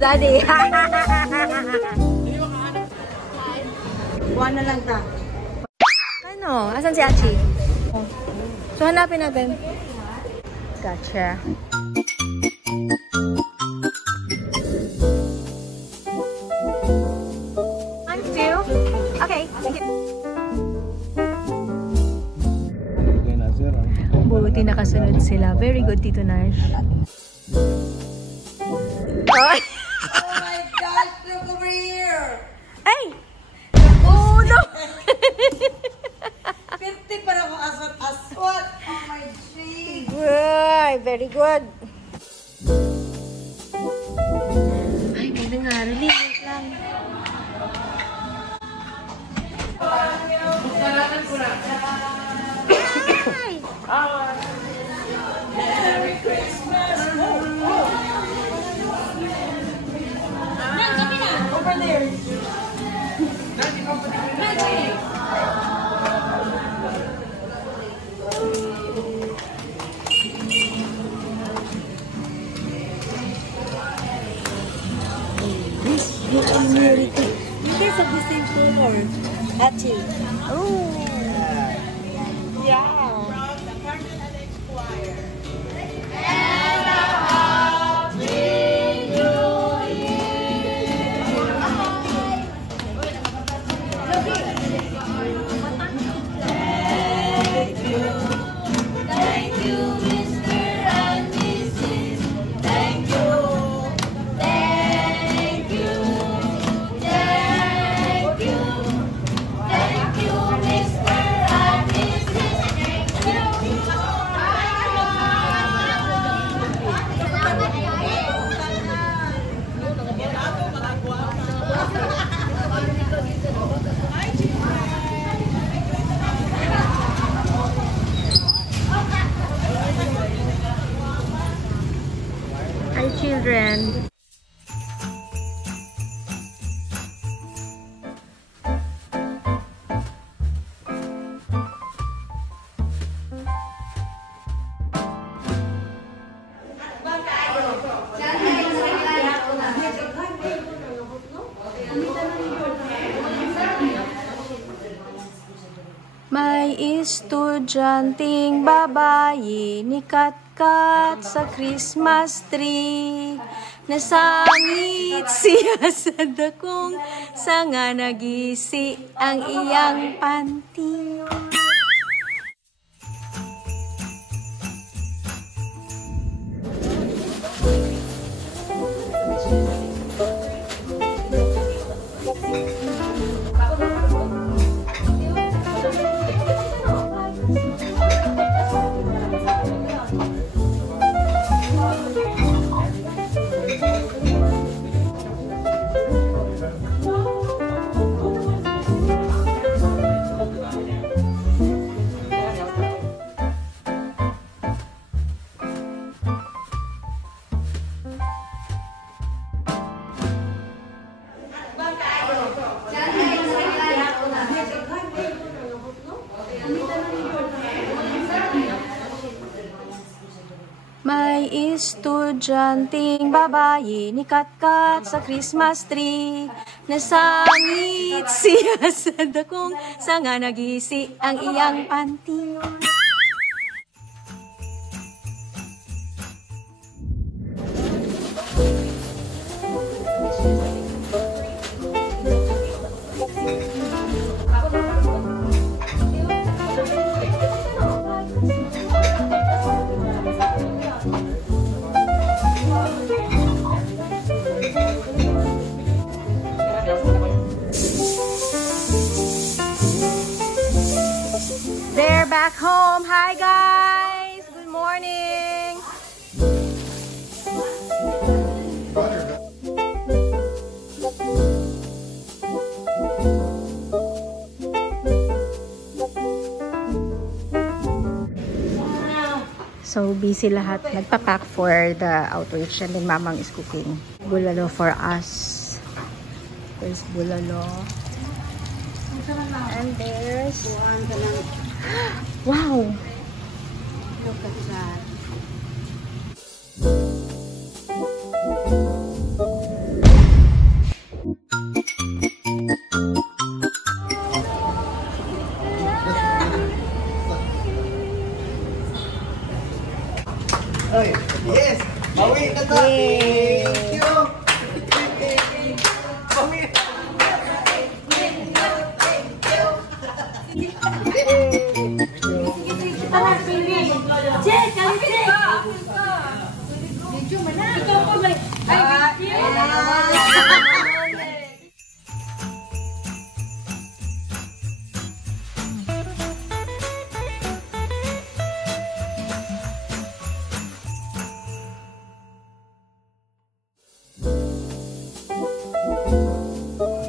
Daddy. Buwan na lang ta. Ano? Asan si Achi? So, hanapin natin. Gotcha. One, two. Okay. Buti nakasunod sila. Very good, Tito Nash. Oh my gosh, look over here! Ay! Oh no! 50 pa ako aswat! Oh my cheek! Good! Very good! Ay, ganda nga. Wait lang. Merry Christmas! Over there. Magic. This you are American. You guys have the same color. Hachi. Oh. Yeah. Hi, children. May estudyanteng babae ni Katkat sa Christmas tree. Nasangit siya sa dakong sanga nagisi ang iyang panty. May estudyanteng babae ni Katkat sa Christmas tree. Nasangit siya sa dakong sanga nagisi ang iyang panty. They're back home. Hi guys. Good morning. So busy lahat. Nagpa-pack for the outreach and then Mamang is cooking bulalo for us. There's bulalo. And there's... Wow! Look at that. Yes! Bawi na to! Thank you! Bawi!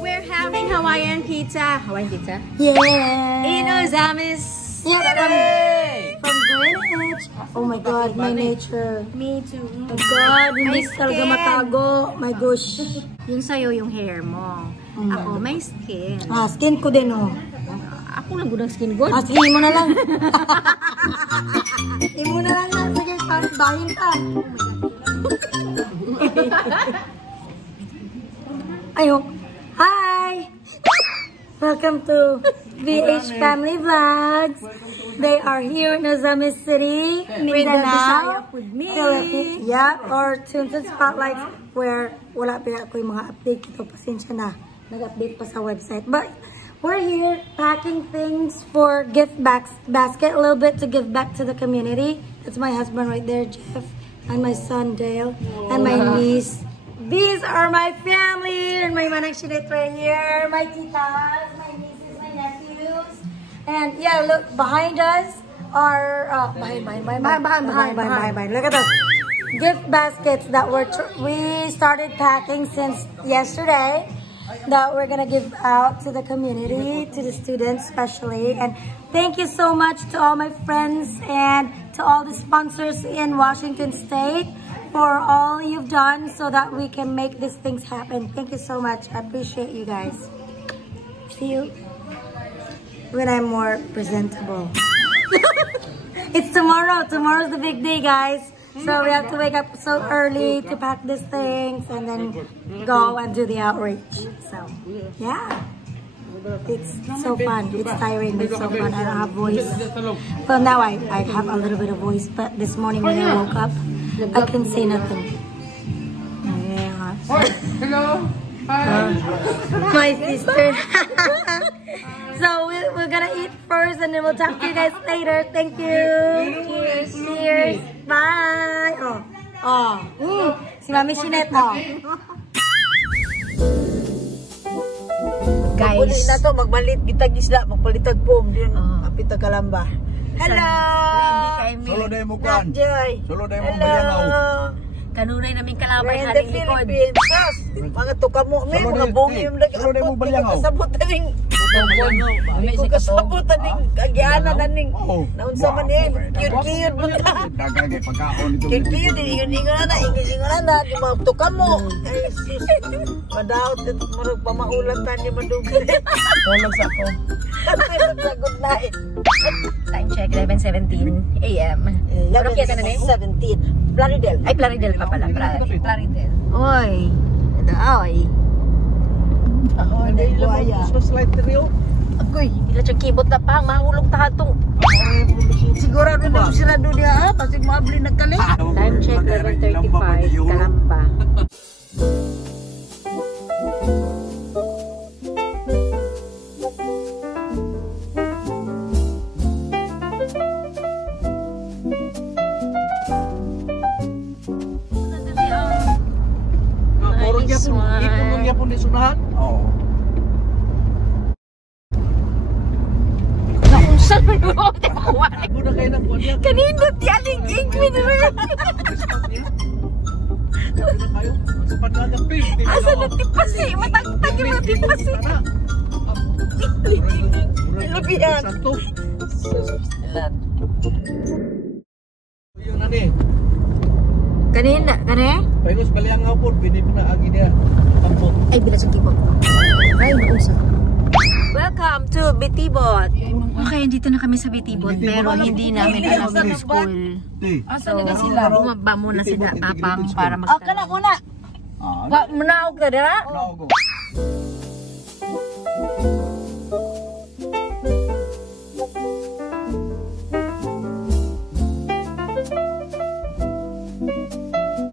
We're having Hawaiian pizza. Hawaiian pizza? Yeah! In Ozamis. Yeah, from Greenwich. Oh my God, my nature. Me too. My God, hindi talaga matago. My gosh. Yung sa'yo, yung hair mo. Ako, may skin. Ah, skin ko din, oh. Ako lang gudang skin good. Ah, sige, mo na lang. Imo na lang na. Sige, bahin ka. Ayo. Hi! Welcome to VH Family Vlogs. They are here in Ozamis City, Mindanao, with me. Philippines. Yeah, or Tunes and Spotlights where wala pa ako yung mga update ito. Pasensya na. Nag-update pa sa website. But we're here packing things for gift basket, a little bit to give back to the community. That's my husband right there, Jeff, and my son, Dale, and my niece. These are my family, and my manang Shinit right here, my titas, my nieces, my nephews. And yeah, look, behind us are, behind. Look at those gift baskets that we started packing since yesterday, that we're gonna give out to the community, to the students especially. And thank you so much to all my friends and to all the sponsors in Washington State for all you've done so that we can make these things happen. Thank you so much. I appreciate you guys. See you when I'm more presentable. It's tomorrow. Tomorrow's the big day, guys. So we have to wake up so early to pack these things and then go and do the outreach. So, yeah. It's so fun. It's tiring, but it's so fun. I don't have voice. Well, now I have a little bit of voice, but this morning when I woke up, I couldn't say nothing. Yeah. Hello! Hi! My sister. So we're gonna eat first and then we'll talk to you guys later. Thank you. Cheers. Cheers. Bye. Si Mami Shinette, oh. Guys. Na to, magmalit gitag isda, magpalitag pom din. Apit kalamba. Hello. Solo day mo kan. Joy. Solo day mo bayangaw. Kanunay namin kalabay We're in the haling likod. Philippines. Sus, mga tukamo mo, mga bongi yung lagi. Solo day mo bayangaw. Kasabutan ning. Kung kasabutan ning kagianan na ning. Naunsa man eh. Cute-cute mo ta. Dagagay pagkaon ito. Cute-cute. Ingon na. Ingon na. Di mga tukamo. Ay, sus. Madaot. Marag pamaulatan niya madugay. Tulog sa ako. Good night. Time check, 11:17 a.m. Ano kaya ka na na 17. Plaridel. Ay, Plaridel pa pala. Plaridel. Oy. Oy. Hindi buhaya. Christmas light rin. Agoy, ila siyang kibot na pa. Mahulog tahatong. Sigurado na mo sila doon niya. Pasig maabli nagkali. Time check, 11:35. Kalamba. Yapon di sunahan? Oo. Naunsan mo yung Muna kayo ng kuwan. kanindot yaling ingwin rin. Muna kayo. Sa panlagang pin. Asa na tipasi? Matagtag yung mga tipasi. Lubihan. Santo. Yun na ni. Kanina, kane? Painos baliang nga po. Pwede po na agi niya. Tampot. Ay, bila siyang kibot. Welcome to Bitibot. Okay, dito na kami sa Bitibot, pero hindi namin alam yung school. So, bumaba muna si Apang para magtanong. Okay na una. Munaog ka dira?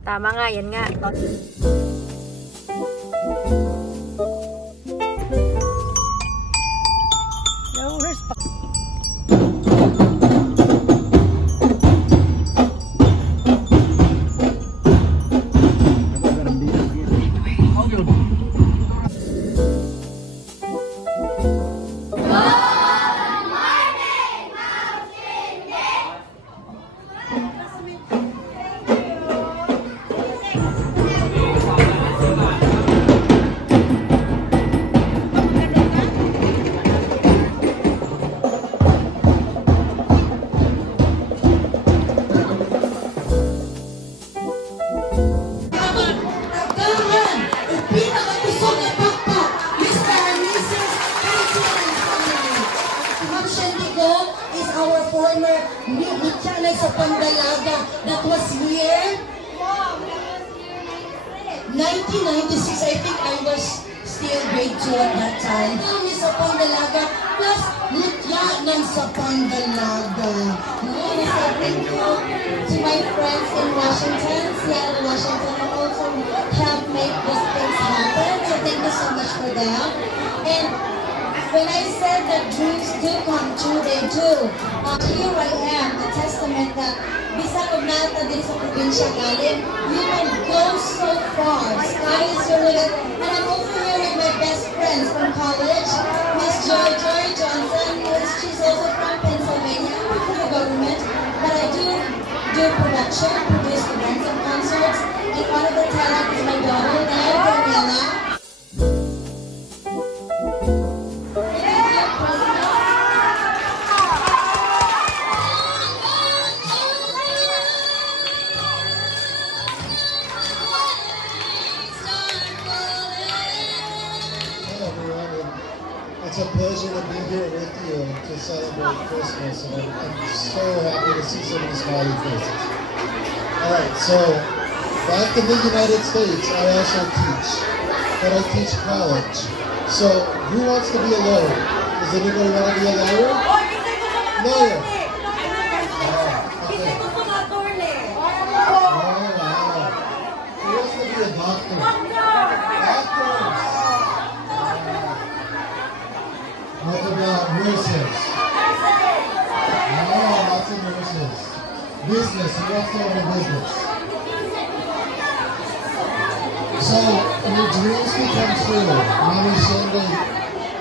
Tama nga, yan nga. Sa Pandalaga, that was year 1996. I think I was still grade 2 at that time. Miss sa Pandalaga plus Lutya ng sa Pandalaga. Thank you to my friends in Washington, Seattle, Washington, who also helped make these things happen. So thank you so much for them. And when I said that dreams do come true, they do. Here I am, the testament that bisag og nata diri sa probinsya galing, you can go so far. Sky is your limit. And I'm also here with my best friends from college, Miss Joy Johnson. She's also from Pennsylvania, from the government. But I do production, produce events and concerts. And one of the talent is my daughter, Daniela. It's a pleasure to be here with you to celebrate Christmas, and I'm so happy to see so many smiling faces. Alright, so back in the United States, I also teach, but I teach college. So who wants to be a lawyer? Does anybody want to be a lawyer? Lawyer! Okay. Oh, wow. Who wants to be a doctor? Doctors! What about nurses? Oh, lots of nurses. Business, who wants to own a business? So, your dreams become true. Mommy Shandy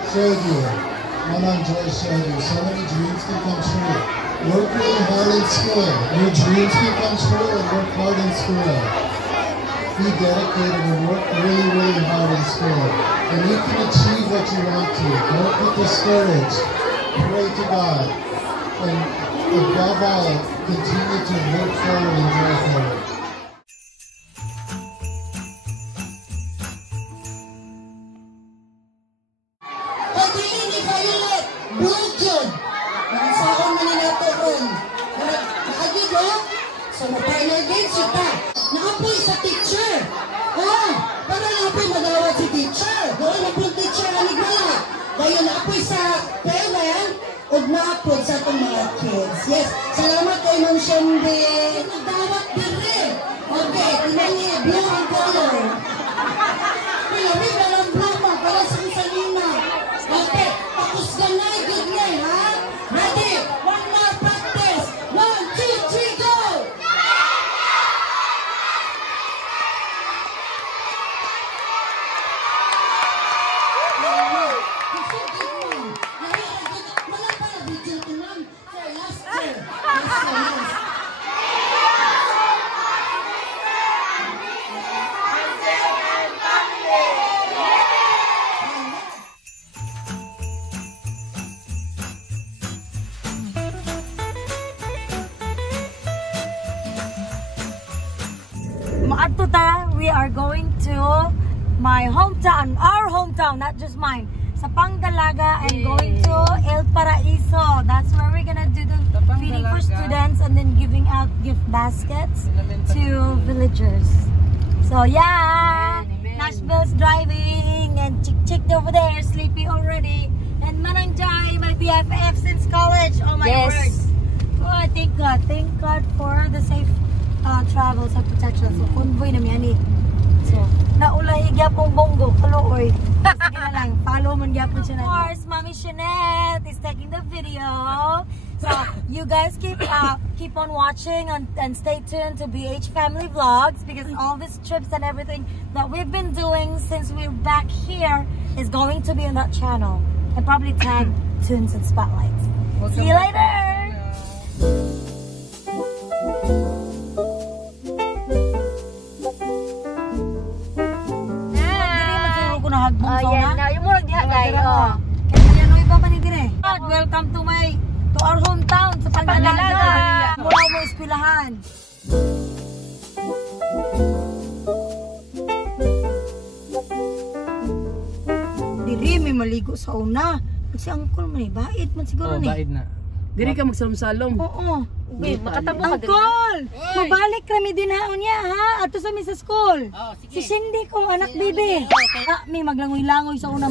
showed you. Mama Joy showed you. So many dreams become true. Work really hard in school. Your dreams become true and work hard in school. Be dedicated and work really, really hard in school. And you can achieve what you want to. Don't get discouraged. Pray to God. And above all, continue to work forward and drive forward. So, na-energize kita. Naapoy sa teacher. Para naapoy magawad si teacher. Doon na pong teacher aligwala. Dahil naapoy sa parent o naapoy sa itong mga kids. Yes, salamat kay Ma'am Shandy. Nagdawat din rin. Okay, tinangi, blue ang color. Pinawin na lang blue mo para sa salina. Okay, tapos ganay, good night, ha? Ready? One more practice. 1, 2, 3, go! We are going to my hometown, our hometown, not just mine, sa Pangdalaga and going to El Paraiso. That's where we're gonna do the feeding for students and then giving out gift baskets to villagers. So yeah, Nashville's driving and Chick over there sleepy already. And Manangjay, my BFF since college. Oh my word. Oh, thank God for the safe travels and protection. So convoy na yan eh. So, naulahi gyapong Bongo, kaluoy. Sige na lang, follow man gyapon siya na. Of course, Mommy Shanette is taking the video. So, you guys keep on watching and stay tuned to BH Family Vlogs because all these trips and everything that we've been doing since we're back here is going to be on that channel. And probably tag Tunes and Spotlights. See you later! Welcome to our hometown sa Pangdalaga. Mula mo ispilahan. Diri may maligo sa una. Si Uncle man eh, bait man siguro ni. Bait na. Diri ka magsalom-salom. Oo. Okay, makatabo ka din. Uncle! Mabalik kami din haon niya ha. Ato sa sa school. Si Cindy ko, anak bibi. May maglangoy-langoy sa una.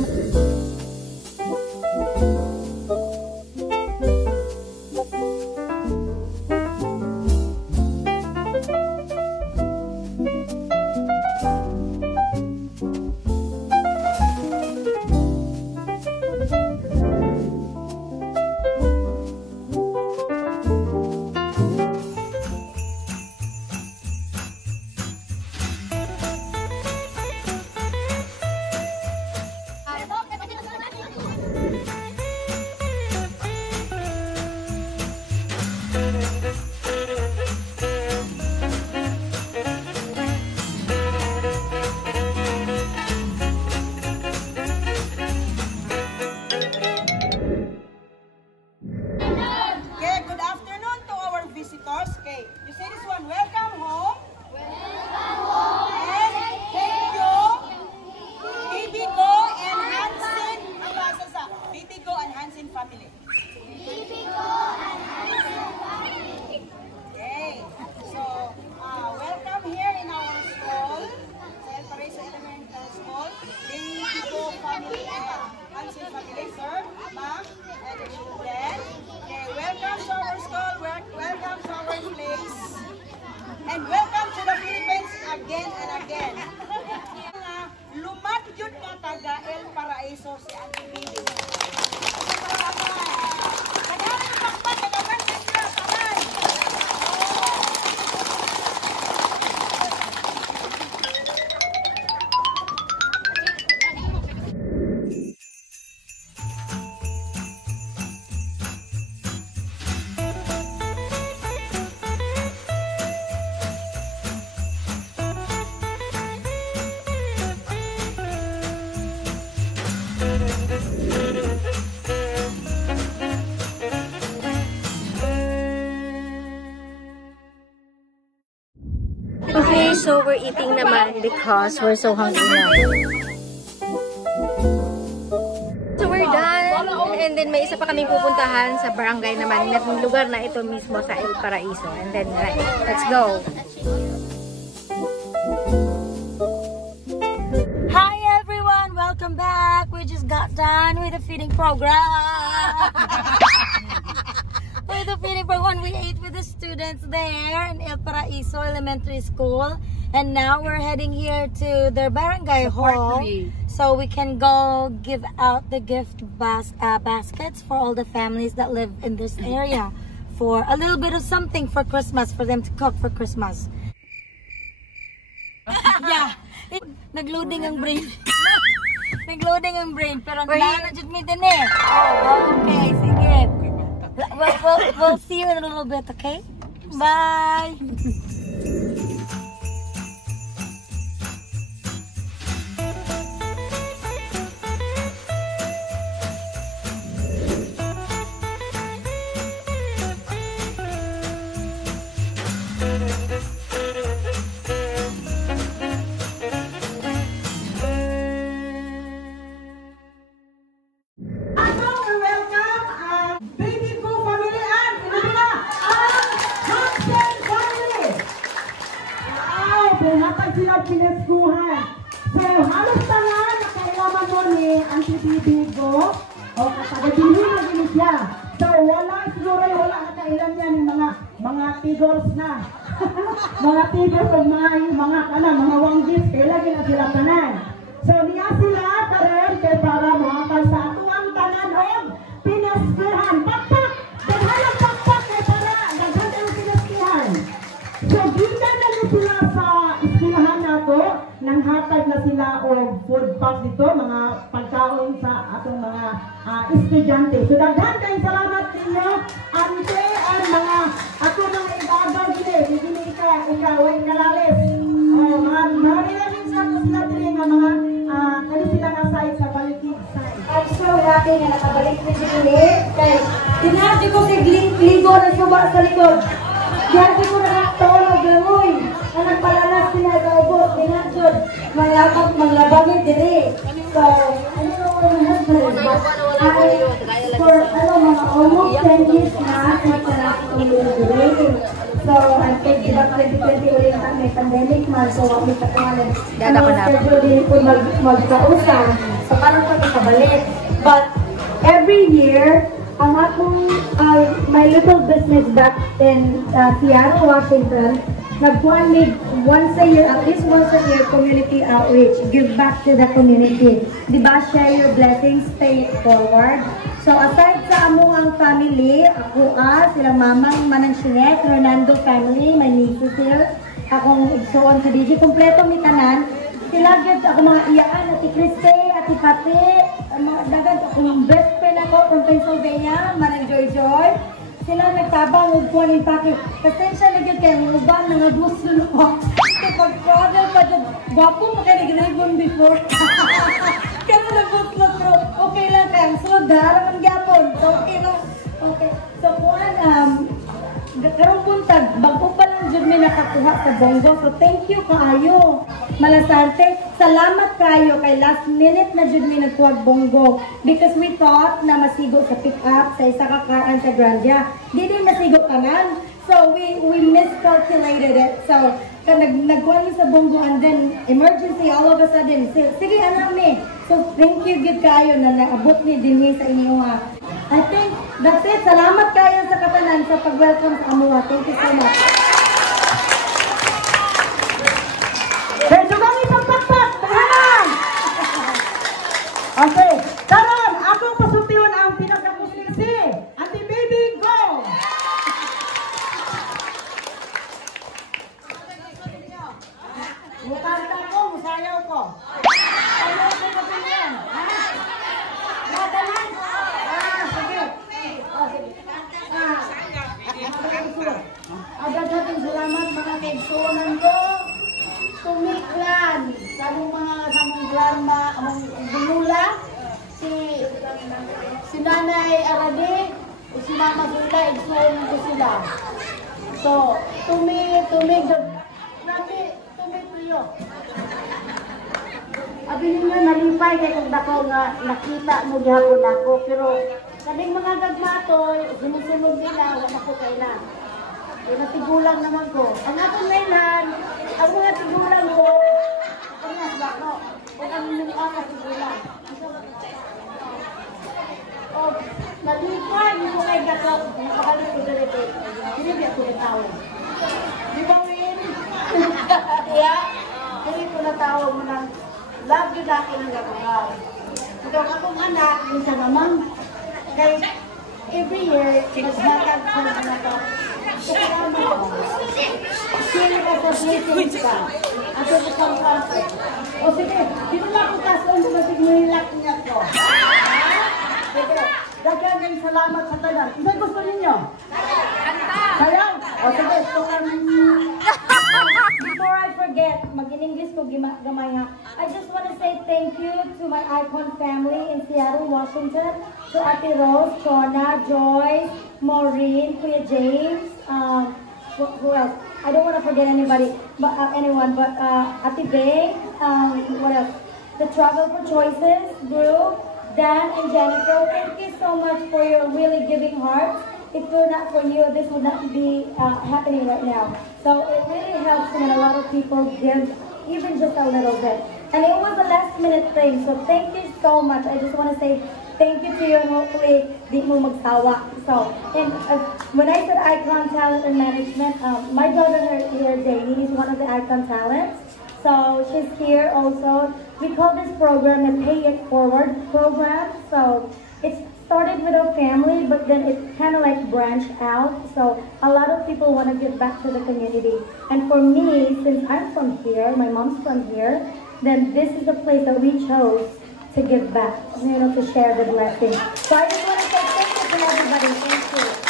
And welcome to the Philippines again and again. Lumad yun ka taga El Paraiso si Auntie Bibi. Okay, so we're eating naman because we're so hungry now. So we're done. And then may isa pa kaming pupuntahan sa barangay naman. Ng lugar na ito mismo sa El Paraiso. And then let's go. Hi everyone! Welcome back! We just got done with the feeding program. With the feeding program, we ate with the students there in El Paraiso Elementary School. And now we're heading here to their barangay hall. So we can go give out the gift baskets for all the families that live in this area. For a little bit of something for Christmas, for them to cook for Christmas. Yeah. Nagloading ang brain. Nagloading ang brain. Pero na-jud me din eh. Okay, sige. We'll see you in a little bit, okay? Bye! pinaskuhan. So, halos tanan, nakailaman mo ni Auntie Bibi ko. O, katagabili na din siya. So, siguro wala nakailan yan yung mga tigors na. Mga tigors o mga wanggis, kailangan na sila tanan. So, niya sila karon kay para makakal sa atuang tanan o pinaskuhan. Pakpak! Daghalang pakpak kay para daghan ang pinaskuhan. So, gina na sila sa eskwelahan nato, nang hatag na sila o food pack dito, mga pagkaon sa atong mga estudyante. So, daghan kayong salamat ninyo, ante, ang mga ako mga ibagaw gini ikaw ay kalalis. Mga rin sa sila din nga mga kani sila na side sa balikin side. I'm so happy na nakabalik na si Kulit. Kaya, dinati ko si Ligo na suba sa likod. Dinati ko nakatulog lang, uy. Na nagpalalas sila sa ubos, dinatod. Mayakap, maglabangit, diri. So, I don't know what my husband is, but for, mga almost 10 years na, since na ako diri. So, I think diba 2020 ulit na may pandemic man, so wag may katumalan. Schedule din po magkausan, so parang pagkakabalik. But every year, ang akong, my little business back in Seattle, Washington, nagpuan me once a year, at least once a year, community outreach, give back to the community. Diba, share your blessings, pay it forward. So, aside sa amuang family, ako silang mamang Manang-Sinet, Hernando family, my nieces here, akong igsuon sa DJ, kompleto mi tanan. Sila gyud ako mga iyaan, Ati Kriste, Ati Pati, mga dagad akong best friend ako from Pennsylvania, Manang Joy. Sila nagtabang og kuan ni Pati. Pasensya na gyud kay uban nga gusto ko. Kapag travel pa jud, gwapo mo kay nag-ribbon before. Kaya nag-gusto pero okay lang kaya sulod daraman gyapon. So okay lang. Okay. So kuan karong buntag bago pa lang jud mi nakakuha sa bongo. So thank you kaayo. Malasarte, salamat kayo kay last minute na jud mi nagkuha bongo because we thought na masigo sa pick up sa isa ka kaan sa Grandia. Di din masigo tanan. So we miscalculated it. So nagkuha mi sa bongo and then emergency all of a sudden. Sige anak mi. So thank you gid kayo na naabot ni dinhi sa inyo ha. I think that's it. Salamat kayo sa katanan sa pag-welcome sa amuha. Thank you so much. Okay, sugang isang pakpak! Tahanan! Okay, karon akong pasutiyon ang pinakamusisi. Auntie Baby, go! Mukanta ko, musayaw ko. Ayaw ko kasi yan. Madalan? Sige. Sige. Agad-agad salamat mga kaigsunan ko. Tumiklan. Samong mga grandma, among bunula. Si Nanay Arade, si Mama Sula, igsunan ko sila. So, tumig tuyo. Abi ninyo nalipay kay kung dako nga nakita mo gihapon ako pero kaning mga gagmatoy sumusunod nila wala ko kailan. Yung natigulang naman ko. Ang atong nailan, ang mga tigulang ko, ang nga bako, kung ang mga tigulang. O, nalipay mo kay dako, napakalit ko dito. Hindi biya ko yung tao. Di ba, Win? Yeah. Hindi ko na tawag mo ng love you dati ng gagawin. Ito akong anak, minsan naman, kay every year, naghatag ko na ito. So, kaya mo, sino ka sa blessings ka? At ito sa kasi. O sige, dito na ako kasoon, masig mo yung lock niya ko. Sige, dagang salamat sa tanan. Isa gusto ninyo? Sayaw? O sige, ito kami. Before I forget, mag-in-English ko gamay ha. I just want to say thank you to my Icon family in Seattle, Washington. To Ate Rose, Chona, Joy, Maureen, Kuya James, who else? I don't want to forget anybody, but anyone. But Ate Bay, what else? The Travel for Choices group, Dan and Jennifer. Thank you so much for your really giving heart. If it were not for you, this would not be happening right now. So it really helps when a lot of people give even just a little bit. And it was a last minute thing, so thank you so much. I just want to say thank you to you, and hopefully di mo magsawa. So, and when I said Icon Talent and Management, my daughter here, Janie, is one of the Icon Talents. So she's here also. We call this program a Pay It Forward program. So it's started with a family, but then it kind of like branched out. So a lot of people want to give back to the community. And for me, since I'm from here, my mom's from here, then this is the place that we chose to give back, you know, to share the blessing. So I just want to say thank you to everybody. Thank you.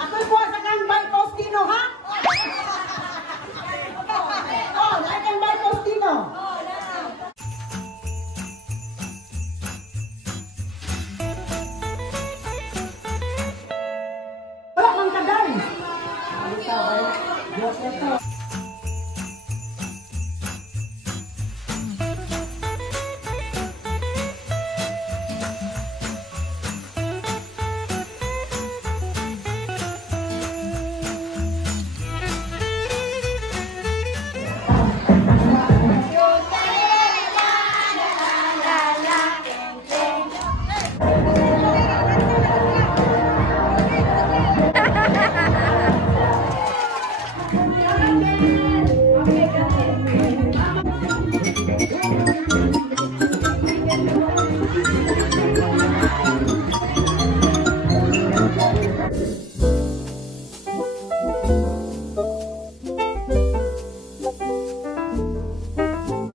Ako'y buwan sa kang Bay Faustino, ha? Oh, na kang Bay Faustino. Wala kang tagal.